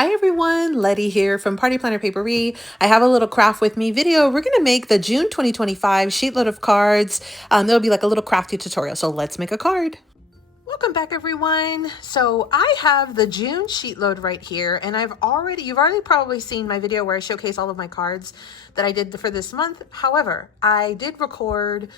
Hi everyone, Letty here from Party Planner Papery. I have a little craft with me video. We're going to make the June 2025 sheet load of cards. There'll be like a little crafty tutorial. So let's make a card. Welcome back everyone. So I have the June sheet load right here, and you've already probably seen my video where I showcase all of my cards that I did for this month. However, I did record,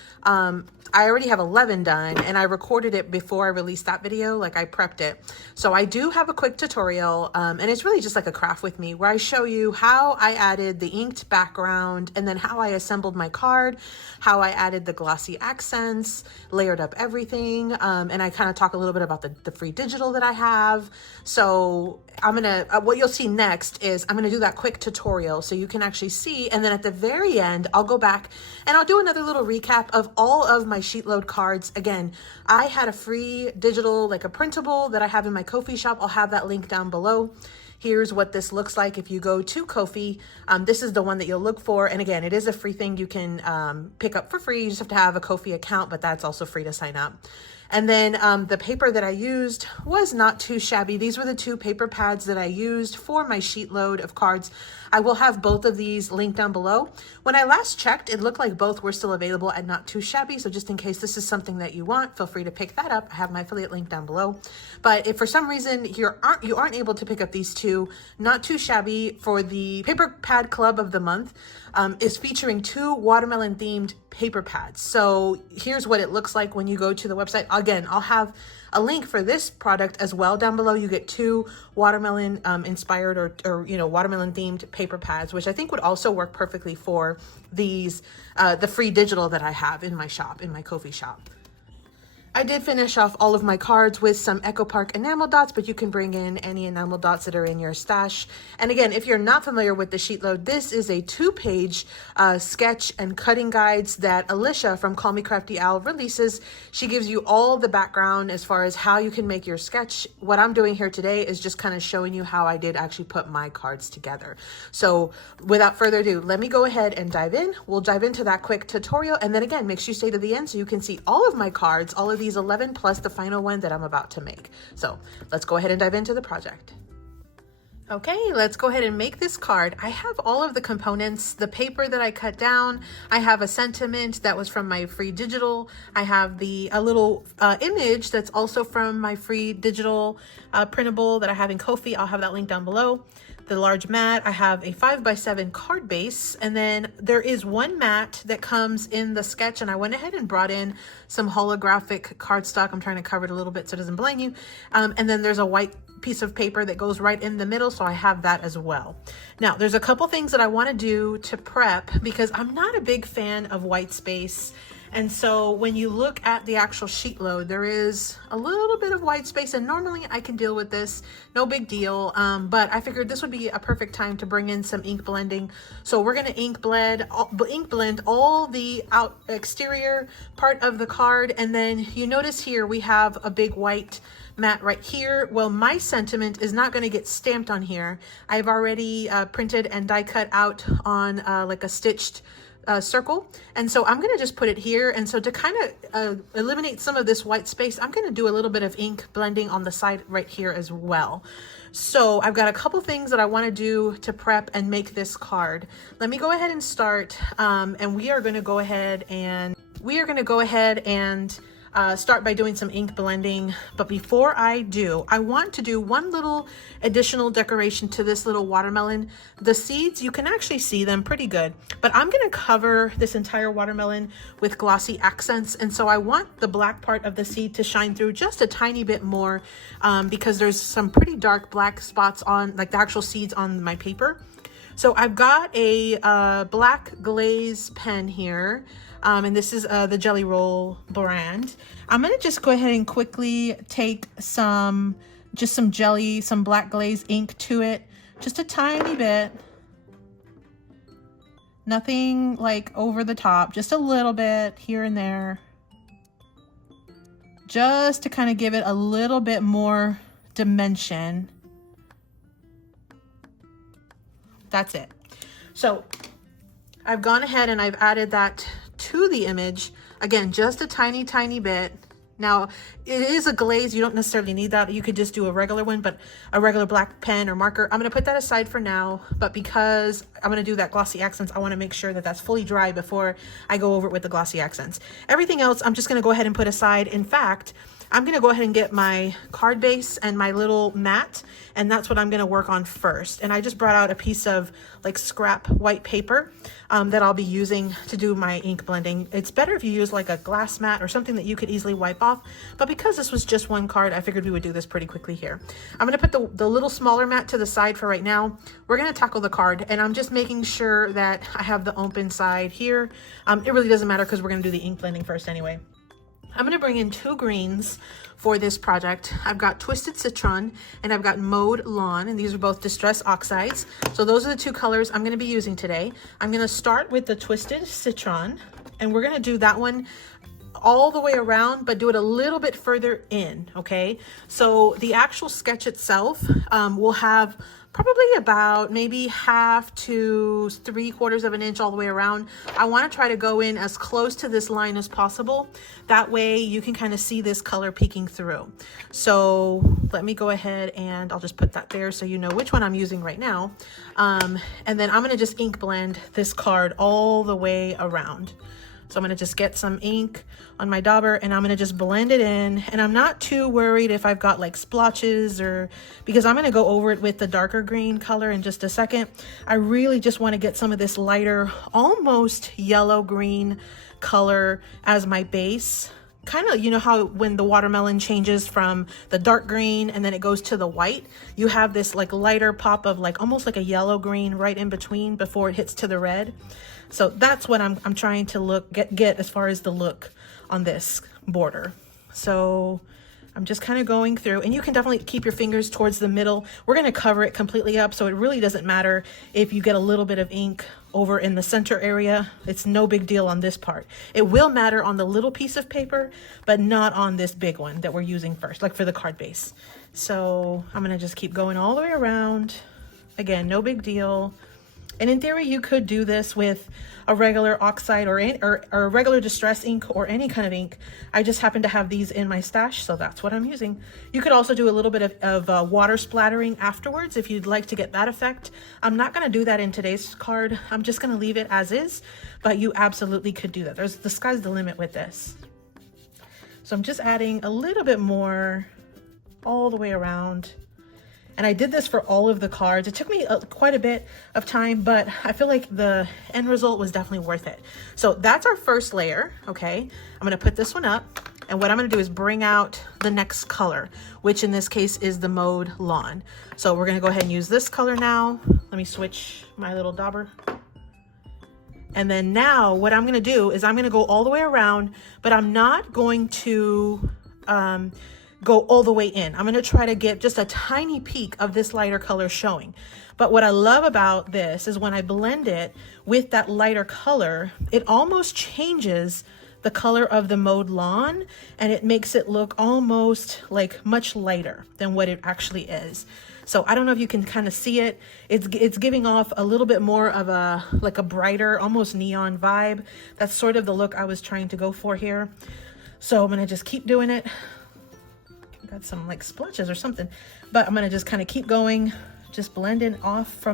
I already have 11 done, and I recorded it before I released that video, like I prepped it. So I do have a quick tutorial, and it's really just like a craft with me where I show you how I added the inked background and then how I assembled my card, how I added the glossy accents, layered up everything, and I kind of talk a little bit about the free digital that I have. So I'm gonna, what you'll see next is I'm gonna do that quick tutorial so you can actually see, and then at the very end, I'll go back and I'll do another little recap of all of my sheet load cards. Again, I had a free digital, like a printable that I have in my Ko-fi shop. I'll have that link down below. Here's what this looks like if you go to Ko-fi. This is the one that you'll look for. And again, it is a free thing you can pick up for free. You just have to have a Ko-fi account, but that's also free to sign up. And then the paper that I used was not too shabby. These were the two paper pads that I used for my sheet load of cards. I will have both of these linked down below. When I last checked, it looked like both were still available at Not Too Shabby. So just in case this is something that you want, feel free to pick that up. I have my affiliate link down below. But if for some reason you aren't able to pick up these two, Not Too Shabby for the Paper Pad Club of the month is featuring 2 watermelon themed paper pads. So here's what it looks like when you go to the website. Again, I'll have a link for this product as well down below. You get 2 watermelon inspired or watermelon themed paper pads, which I think would also work perfectly for these the free digital that I have in my shop, in my Ko-fi shop. I did finish off all of my cards with some Echo Park enamel dots, but you can bring in any enamel dots that are in your stash. And again, if you're not familiar with the sheet load, this is a 2-page sketch and cutting guides that Alicia from Call Me Crafty Owl releases. She gives you all the background as far as how you can make your sketch. What I'm doing here today is just kind of showing you how I did actually put my cards together. So without further ado, let me go ahead and dive in. We'll dive into that quick tutorial. And then again, make sure you stay to the end so you can see all of my cards, all of these 11 plus the final one that I'm about to make. So let's go ahead and dive into the project. Okay, let's go ahead and make this card. I have all of the components, the paper that I cut down. I have a sentiment that was from my free digital. I have a little image that's also from my free digital printable that I have in Ko-fi. I'll have that link down below. The large mat, I have a 5x7 card base, and then there is one mat that comes in the sketch, and I went ahead and brought in some holographic cardstock. I'm trying to cover it a little bit so it doesn't blind you. And then there's a white piece of paper that goes right in the middle, so I have that as well. Now, there's a couple things that I want to do to prep because I'm not a big fan of white space. And so when you look at the actual sheet load, there is a little bit of white space, and normally I can deal with this, no big deal. But I figured this would be a perfect time to bring in some ink blending. So we're going to ink blend all the exterior part of the card. And then you notice here we have a big white mat right here. Well, my sentiment is not going to get stamped on here. I've already printed and die cut out on like a stitched circle, and so I'm going to just put it here. And so to kind of eliminate some of this white space, I'm going to do a little bit of ink blending on the side right here as well. So I've got a couple things that I want to do to prep and make this card. Let me go ahead and start, and we are going to go ahead and start by doing some ink blending. But before I do, I want to do one little additional decoration to this little watermelon. The seeds, you can actually see them pretty good, but I'm going to cover this entire watermelon with glossy accents. And so I want the black part of the seed to shine through just a tiny bit more because there's some pretty dark black spots on like the actual seeds on my paper. So I've got a black glaze pen here. And this is the Jelly Roll brand. I'm gonna just go ahead and quickly take some black glaze ink to it, just a tiny bit. Nothing like over the top, just a little bit here and there. Just to kind of give it a little bit more dimension. That's it. So I've gone ahead and I've added that to the image. Again, just a tiny bit. Now, it is a glaze. You don't necessarily need that. You could just do a regular one, but a regular black pen or marker. I'm going to put that aside for now, but because I'm going to do that glossy accents, I want to make sure that that's fully dry before I go over it with the glossy accents. Everything else, I'm just going to go ahead and put aside. In fact, I'm going to go ahead and get my card base and my little mat, and that's what I'm going to work on first. And I just brought out a piece of like scrap white paper that I'll be using to do my ink blending. It's better if you use like a glass mat or something that you could easily wipe off, but because this was just one card, I figured we would do this pretty quickly here. I'm going to put the little smaller mat to the side for right now. We're going to tackle the card, and I'm just making sure that I have the open side here. It really doesn't matter because we're going to do the ink blending first anyway. I'm going to bring in 2 greens for this project. I've got Twisted Citron and I've got Mowed Lawn, and these are both Distress Oxides. So those are the 2 colors I'm going to be using today. I'm going to start with the Twisted Citron, and we're going to do that one all the way around, but do it a little bit further in, okay? So the actual sketch itself will have probably about maybe 1/2 to 3/4 of an inch all the way around. I want to try to go in as close to this line as possible. That way you can kind of see this color peeking through. So let me go ahead and I'll just put that there so you know which one I'm using right now. And then I'm going to just ink blend this card all the way around. So I'm going to just get some ink on my dauber and I'm going to just blend it in. And I'm not too worried if I've got like splotches or, because I'm going to go over it with the darker green color in just a second. I really just want to get some of this lighter, almost yellow green color as my base. Kind of, you know how when the watermelon changes from the dark green and then it goes to the white, you have this like lighter pop of like almost like a yellow green right in between before it hits to the red. So that's what I'm trying to get as far as the look on this border. So I'm just kind of going through, and you can definitely keep your fingers towards the middle. We're going to cover it completely up, so it really doesn't matter if you get a little bit of ink over in the center area. It's no big deal on this part. It will matter on the little piece of paper, but not on this big one that we're using first, like for the card base. So I'm going to just keep going all the way around. Again, no big deal. And in theory, you could do this with a regular oxide or a regular distress ink or any kind of ink. I just happen to have these in my stash, so that's what I'm using. You could also do a little bit of water splattering afterwards if you'd like to get that effect. I'm not going to do that in today's card. I'm just going to leave it as is, but you absolutely could do that. The sky's the limit with this. So I'm just adding a little bit more all the way around. And I did this for all of the cards. It took me quite a bit of time, but I feel like the end result was definitely worth it. So that's our first layer, okay? I'm gonna put this one up, and what I'm gonna do is bring out the next color, which in this case is the Mowed Lawn. So we're gonna go ahead and use this color now. Let me switch my little dauber. And then now what I'm gonna do is I'm gonna go all the way around, but I'm not going to go all the way in. I'm going to try to get just a tiny peak of this lighter color showing. But what I love about this is when I blend it with that lighter color, it almost changes the color of the Mowed Lawn, and it makes it look almost like much lighter than what it actually is. So I don't know if you can kind of see it. It's giving off a little bit more of a like a brighter, almost neon vibe. That's sort of the look I was trying to go for here. So I'm going to just keep doing it. Got some like splotches or something, but I'm gonna just kind of keep going, just blending off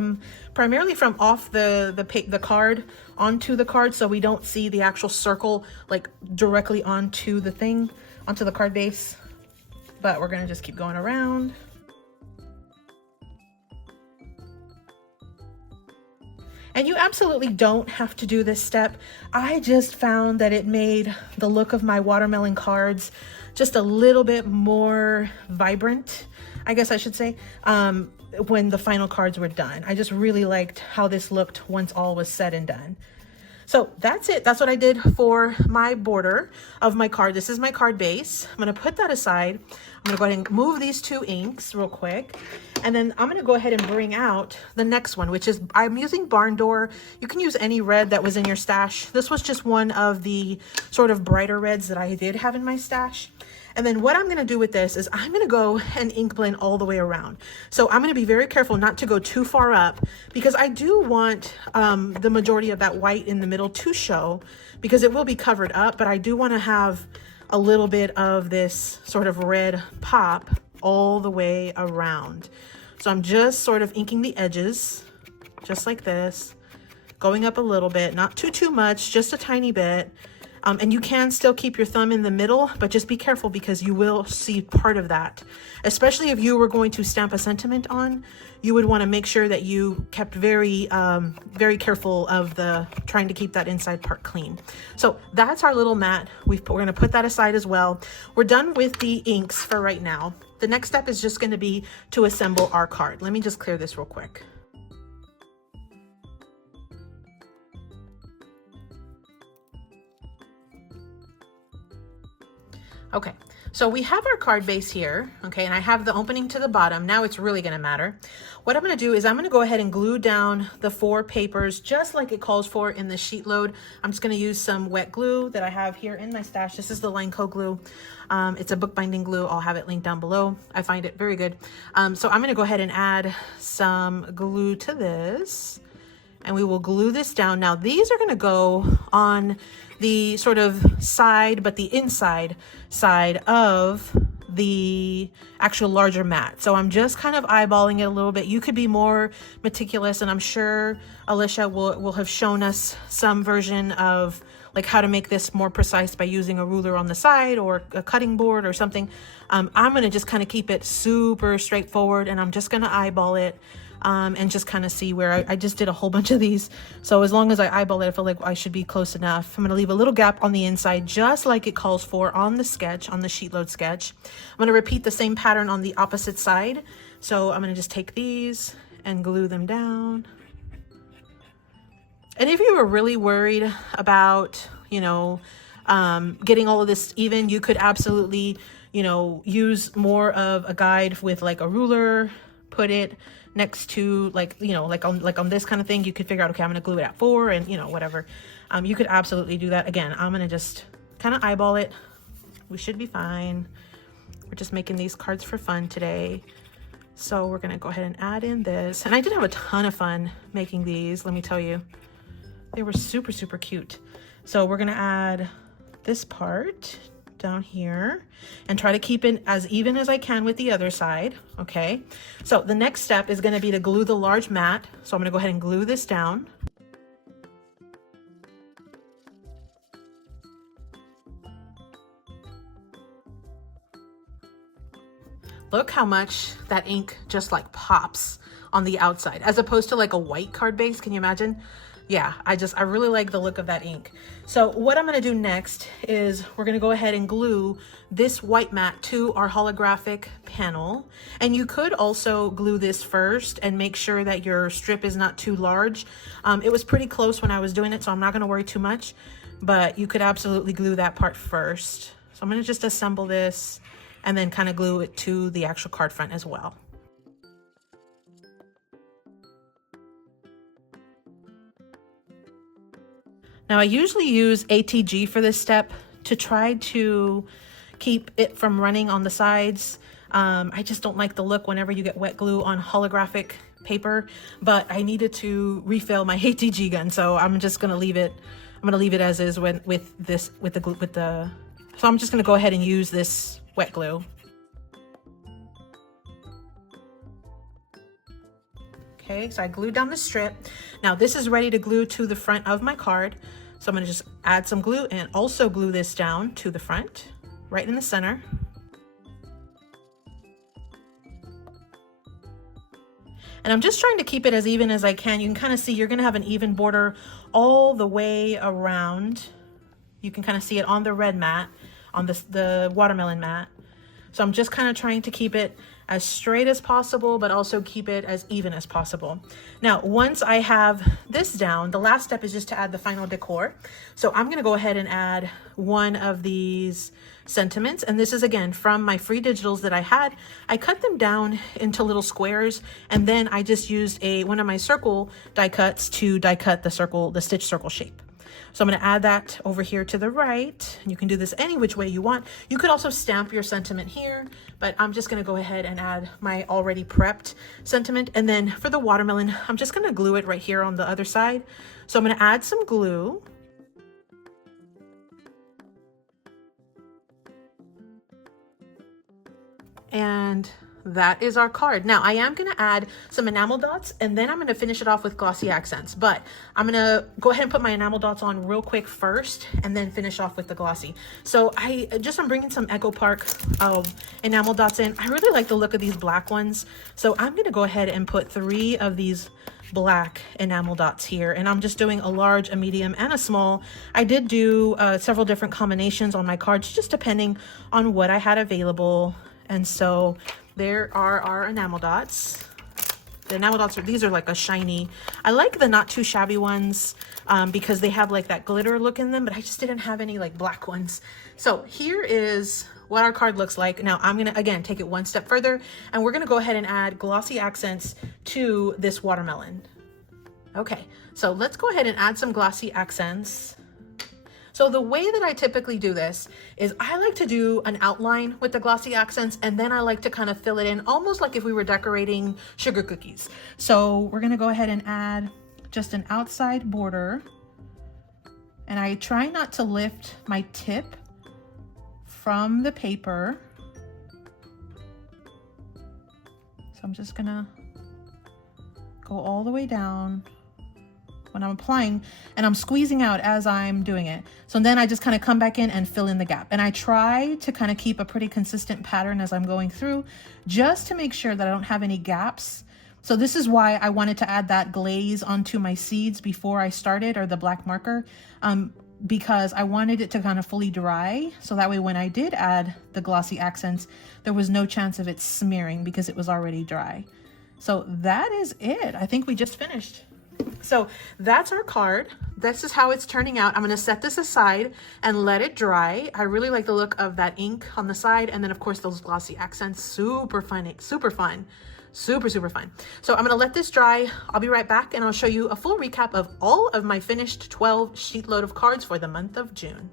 primarily from off the card onto the card, so we don't see the actual circle like directly onto the card base. But we're gonna just keep going around. And you absolutely don't have to do this step. I just found that it made the look of my watermelon cards just a little bit more vibrant, I guess I should say, when the final cards were done. I just really liked how this looked once all was said and done. So that's it. That's what I did for my border of my card. This is my card base. I'm going to put that aside. I'm going to go ahead and move these 2 inks real quick. And then I'm going to go ahead and bring out the next one, which is, I'm using Barn Door. You can use any red that was in your stash. This was just one of the sort of brighter reds that I did have in my stash. And then what I'm going to do with this is I'm going to go and ink blend all the way around. So I'm going to be very careful not to go too far up, because I do want the majority of that white in the middle to show, because it will be covered up, but I do want to have a little bit of this sort of red pop all the way around. So I'm just sort of inking the edges, just like this, going up a little bit, not too much, just a tiny bit. And you can still keep your thumb in the middle, but just be careful because you will see part of that. Especially if you were going to stamp a sentiment on, you would want to make sure that you kept very careful of trying to keep that inside part clean. So that's our little mat. We're going to put that aside as well. We're done with the inks for right now. The next step is just going to be to assemble our card. Let me just clear this real quick. Okay, so we have our card base here, okay, and I have the opening to the bottom. Now it's really gonna matter. What I'm gonna do is I'm gonna go ahead and glue down the 4 papers just like it calls for in the SheetLoad. I'm just gonna use some wet glue that I have here in my stash. This is the Line Co glue. It's a bookbinding glue. I'll have it linked down below. I find it very good. So I'm gonna go ahead and add some glue to this, and we will glue this down. Now these are gonna go on the sort of side, but the inside side of the actual larger mat. So I'm just kind of eyeballing it a little bit. You could be more meticulous, and I'm sure Alicia will have shown us some version of like how to make this more precise by using a ruler on the side or a cutting board or something. I'm gonna just kind of keep it super straightforward, and I'm just gonna eyeball it. And just kind of see where I just did a whole bunch of these. So as long as I eyeball it, I feel like I should be close enough. I'm going to leave a little gap on the inside, just like it calls for on the sketch, on the SheetLoad sketch. I'm going to repeat the same pattern on the opposite side. So I'm going to just take these and glue them down. And if you were really worried about, you know, getting all of this even, you could absolutely, you know, use more of a guide with like a ruler, put it next to like, you know, like on this kind of thing. You could figure out, okay, I'm gonna glue it at 4 and, you know, whatever. You could absolutely do that. Again, I'm gonna just kind of eyeball it. We should be fine. We're just making these cards for fun today. So we're gonna go ahead and add in this. And I did have a ton of fun making these, let me tell you. They were super, super cute. So we're gonna add this part down here and try to keep it as even as I can with the other side. Okay, so the next step is going to be to glue the large mat. So I'm going to go ahead and glue this down. Look how much that ink just like pops on the outside as opposed to like a white card base. Can you imagine? Yeah, I really like the look of that ink. So what I'm gonna do next is we're gonna go ahead and glue this white mat to our holographic panel. And you could also glue this first and make sure that your strip is not too large. It was pretty close when I was doing it, so I'm not gonna worry too much, but you could absolutely glue that part first. So I'm gonna just assemble this and then kind of glue it to the actual card front as well. Now I usually use ATG for this step to try to keep it from running on the sides. I just don't like the look whenever you get wet glue on holographic paper, but I needed to refill my ATG gun, so I'm just gonna leave it. I'm gonna leave it as is so I'm just gonna go ahead and use this wet glue. Okay, so I glued down the strip. Now this is ready to glue to the front of my card. So I'm gonna just add some glue and also glue this down to the front, right in the center. And I'm just trying to keep it as even as I can. You can kind of see you're gonna have an even border all the way around. You can kind of see it on the red mat, on the watermelon mat. So I'm just kind of trying to keep it as straight as possible, but also keep it as even as possible. Now, once I have this down, the last step is just to add the final decor. So I'm gonna go ahead and add one of these sentiments. And this is again from my free digitals that I had. I cut them down into little squares, and then I just used one of my circle die cuts to die cut the stitch circle shape. So I'm going to add that over here to the right. You can do this any which way you want. You could also stamp your sentiment here, but I'm just going to go ahead and add my already prepped sentiment. And then for the watermelon, I'm just going to glue it right here on the other side. So I'm going to add some glue. And that is our card. Now I am going to add some enamel dots and then I'm going to finish it off with glossy accents, but I'm going to go ahead and put my enamel dots on real quick first and then finish off with the glossy. So I'm bringing some Echo Park enamel dots in. I really like the look of these black ones. So I'm going to go ahead and put 3 of these black enamel dots here, and I'm just doing a large, a medium, and a small. I did do several different combinations on my cards, just depending on what I had available. And so there are our enamel dots. The enamel dots these are like a shiny. I like the not too shabby ones because they have like that glitter look in them, but I just didn't have any like black ones. So here is what our card looks like. Now I'm gonna, again, take it one step further and we're gonna go ahead and add glossy accents to this watermelon. Okay, so let's go ahead and add some glossy accents. So the way that I typically do this is I like to do an outline with the glossy accents, and then I like to kind of fill it in almost like if we were decorating sugar cookies. So we're gonna go ahead and add just an outside border, and I try not to lift my tip from the paper. So I'm just gonna go all the way down when I'm applying, and I'm squeezing out as I'm doing it. So then I just kind of come back in and fill in the gap. And I try to kind of keep a pretty consistent pattern as I'm going through, just to make sure that I don't have any gaps. So this is why I wanted to add that glaze onto my seeds before I started, or the black marker, because I wanted it to kind of fully dry. So that way when I did add the glossy accents, there was no chance of it smearing because it was already dry. So that is it. I think we just finished. So that's our card. This is how it's turning out. I'm going to set this aside and let it dry. I really like the look of that ink on the side. And then of course those glossy accents, super fun, super fun, super fun. So I'm going to let this dry. I'll be right back and I'll show you a full recap of all of my finished 12 sheet load of cards for the month of June.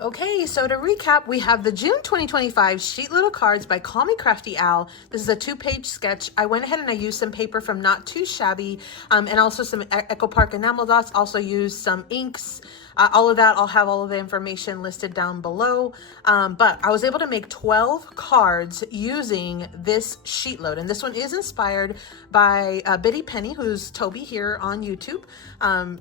Okay, so to recap, we have the June 2025 sheet load of cards by Call Me Crafty Owl. This is a 2-page sketch. I went ahead and I used some paper from Not Too Shabby, and also some Echo Park enamel dots. Also used some inks. All of that, I'll have all of the information listed down below. But I was able to make 12 cards using this sheet load. And this one is inspired by Biddy Penny, who's Toby here on YouTube.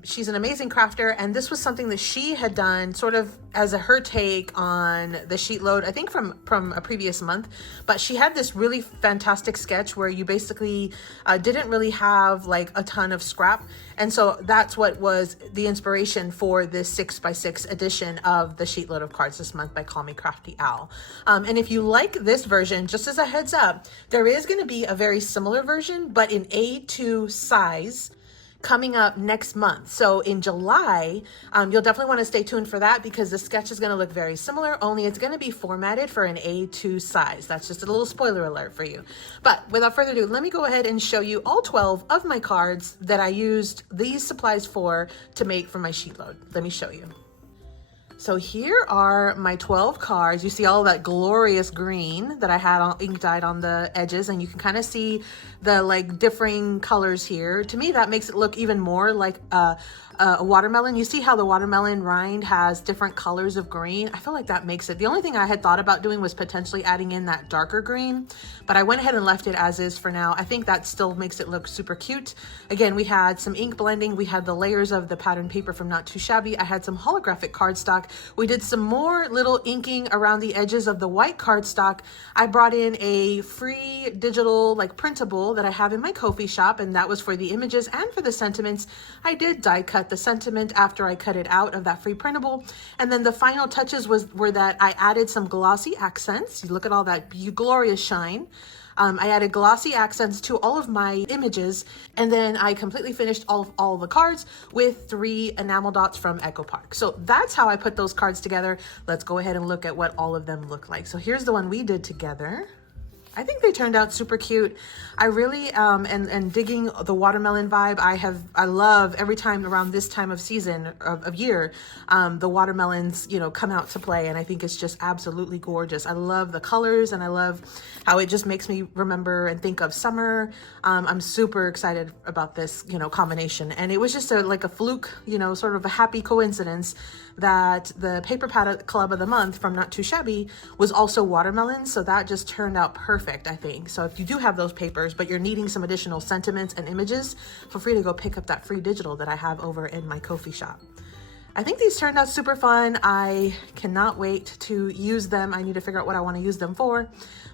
She's an amazing crafter. And this was something that she had done sort of as her take on the sheet load, I think from a previous month. But she had this really fantastic sketch where you basically didn't really have like a ton of scrap. And so that's what was the inspiration for this 6x6 edition of the sheet load of cards this month by Call Me Crafty Owl. And if you like this version, just as a heads up, there is going to be a very similar version, but in A2 size, coming up next month. So in July, you'll definitely want to stay tuned for that because the sketch is going to look very similar, only it's going to be formatted for an A2 size. That's just a little spoiler alert for you. But without further ado, let me go ahead and show you all 12 of my cards that I used these supplies for to make for my sheet load. Let me show you. So here are my 12 cards. You see all that glorious green that I had all ink dyed on the edges, and you can kind of see the like differing colors here. To me, that makes it look even more like a watermelon. You see how the watermelon rind has different colors of green? I feel like that makes it. The only thing I had thought about doing was potentially adding in that darker green, but I went ahead and left it as is for now. I think that still makes it look super cute. Again, we had some ink blending. We had the layers of the pattern paper from Not Too Shabby. I had some holographic cardstock. We did some more little inking around the edges of the white cardstock. I brought in a free digital like printable that I have in my Ko-fi shop, and that was for the images and for the sentiments. I did die cut the sentiment after I cut it out of that free printable. And then the final touches were that I added some glossy accents. You look at all that glorious shine. I added glossy accents to all of my images, and then I completely finished all the cards with 3 enamel dots from Echo Park. So that's how I put those cards together. Let's go ahead and look at what all of them look like. So here's the one we did together. I think they turned out super cute. I really and digging the watermelon vibe. I love every time around this time of season of year, the watermelons, you know, come out to play, and I think it's just absolutely gorgeous. I love the colors, and I love how it just makes me remember and think of summer. I'm super excited about this, you know, combination, and it was just like a fluke, you know, sort of a happy coincidence that the paper pad club of the month from Not Too Shabby was also watermelon. So that just turned out perfect, I think. So if you do have those papers, but you're needing some additional sentiments and images, feel free to go pick up that free digital that I have over in my Ko-fi shop. I think these turned out super fun. I cannot wait to use them. I need to figure out what I want to use them for.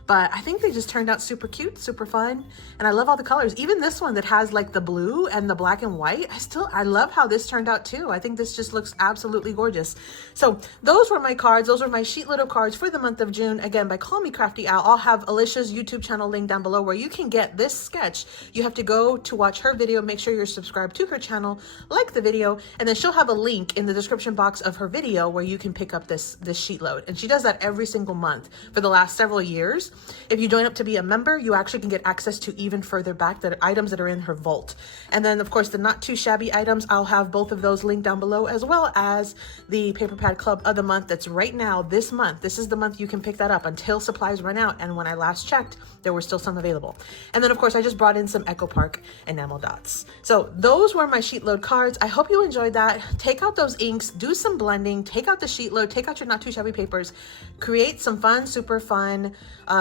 But I think they just turned out super cute, super fun. And I love all the colors. Even this one that has like the blue and the black and white. I love how this turned out too. I think this just looks absolutely gorgeous. So those were my cards. Those were my SheetLoad of cards for the month of June. Again, by Call Me Crafty Al. I'll have Alicia's YouTube channel linked down below where you can get this sketch. You have to go to watch her video. Make sure you're subscribed to her channel, like the video, and then she'll have a link in the description box of her video where you can pick up this SheetLoad. And she does that every single month for the last several years. If you join up to be a member, you actually can get access to even further back the items that are in her vault. And then of course the Not Too Shabby items, I'll have both of those linked down below, as well as the Paper Pad Club of the month that's right now this month. This is the month you can pick that up until supplies run out. And when I last checked, there were still some available. And then of course I just brought in some Echo Park enamel dots. So those were my SheetLoad cards. I hope you enjoyed that. Take out those inks, do some blending, take out the SheetLoad, take out your Not Too Shabby papers, create some fun, super fun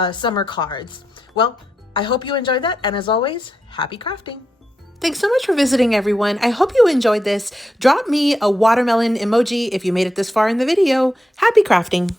summer cards. Well, I hope you enjoyed that. And as always, happy crafting. Thanks so much for visiting, everyone. I hope you enjoyed this. Drop me a watermelon emoji if you made it this far in the video. Happy crafting.